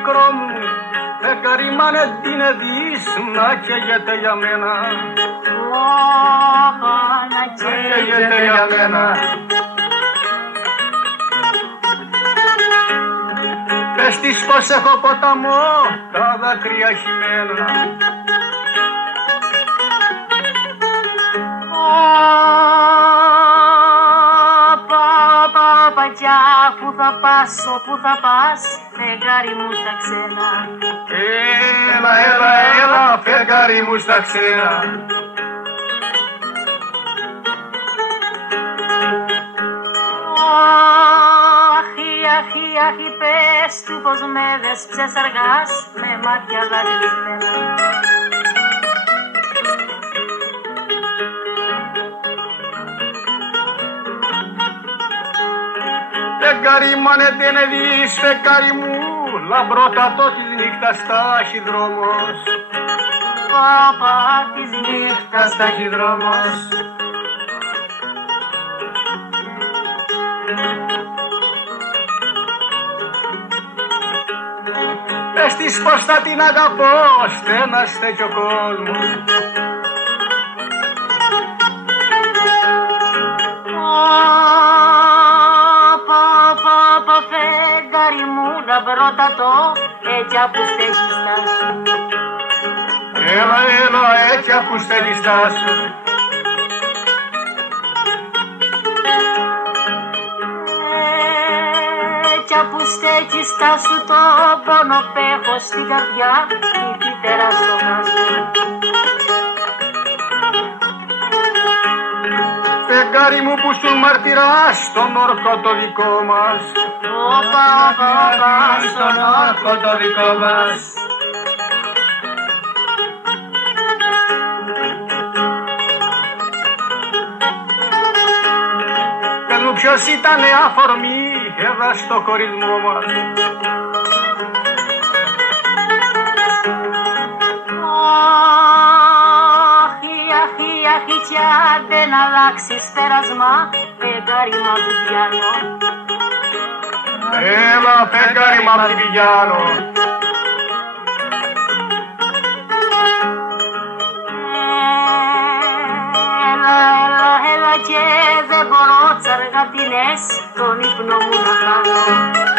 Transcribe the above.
μικρό μου, φεγγαριμάνε την δεις να καίγεται για μένα. Να Καίγεται για μένα. Πες της πως έχω ποταμό, τα δάκρυα χυμένα. Παπατιά, πού θα πας, όπου θα πας, φεγγάρι μου στα ξένα. Έλα, έλα, έλα, φεγγάρι μου στα ξένα. Αχι, πες του πως με δες ψεσαργάς, με μάτια δακρυσμένα. Φεγγάρι μου αν δεν δεις, φεγγάρι μου, λαμπρότατο της νύχτας τάχει δρόμος. Παπα της νύχτας τάχει δρόμος. Πες της πως θα την αγαπώ, στέναστε κι ο κόσμος. Φεγγάρι μου λαμπρότατο, έτσι που στέκεις στάσου. Έλα, έλα, έτσι που στέκεις στάσου. Έτσι που στέκεις στάσου, το πόνο πέχω στην καρδιά, η πιτέρα στο χάσου. Φεγγάρι μου που σου μαρτυράς στον όρκο το δικό μας. Στον όρκο το δικό μας. Πες μου ποιος ήτανε αφορμή εδώ στο χωρισμό μας. Αχι, κι άντε να αλλάξεις πέρασμα, φεγγάρι μ' απ' την πιάνω. Έλα, φεγγάρι μ' απ' την πιάνω. Έλα και δεν μπορώ τσαργατινές, τον ύπνο μου να χάνω.